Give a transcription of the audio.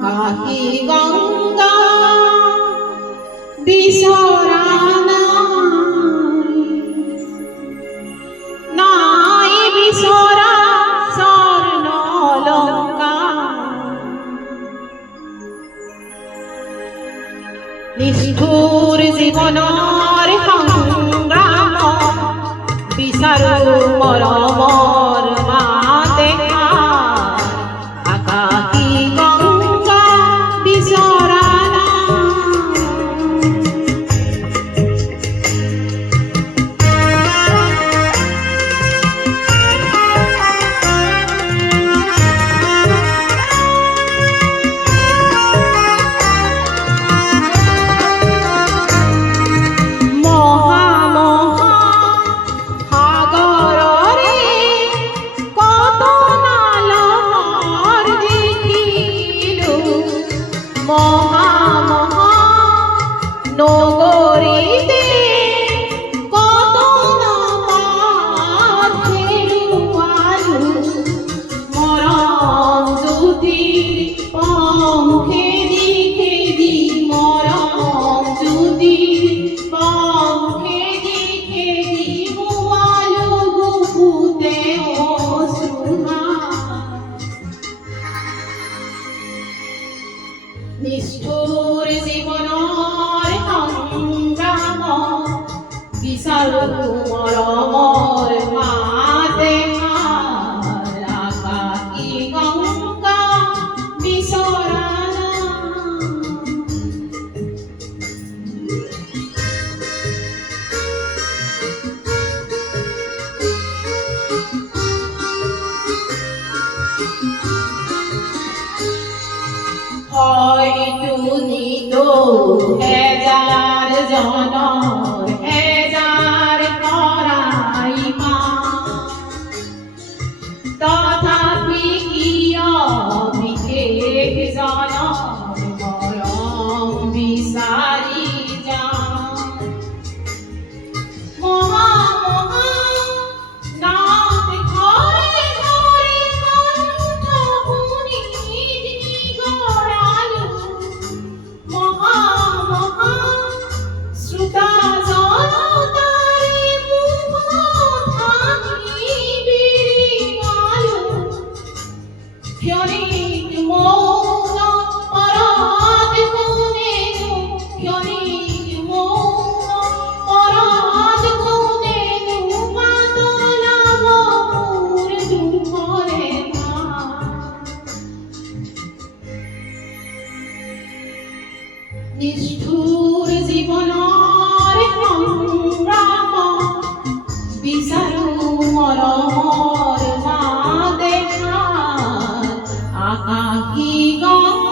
আকাশী গঙ্গা বিচৰা নাই বিচৰা স্বৰ্ণলংকা নিষ্ঠুৰ জীৱনৰ সংগ্ৰাম বিচাৰো মৰমৰ মাতে আকাশী গঙ্গা বিচৰা নগরীতে কত না পার খেলুয়ালু মরম জ্যোতির পঙ্খে খেদি মরম জ্যোতির পঙ্খে খেদি হুয়ালু গুপুতে অশ্রুহা নিষ্ঠুর জীবনৰ সংগ্ৰাম বিচাৰো মৰমৰ মাতে আকাশী গঙ্গা বিচৰা হয়তো নিতো হেজাৰ জনৰ হেজাৰ কৰাই মা তথাপি কিয় বিশেষ জনৰ মৰম বিচাৰি যাওঁ মহা ক্ষণিক মৌন পরাধ কোনেনু ক্ষণিক মৌন পরাধ কোনেনু মাতলা মোর দুঃখরে নিষ্ঠুর জীবনৰ সংগ্ৰাম বিচাৰো মৰমৰ মা দেখা আকাশী গঙ্গা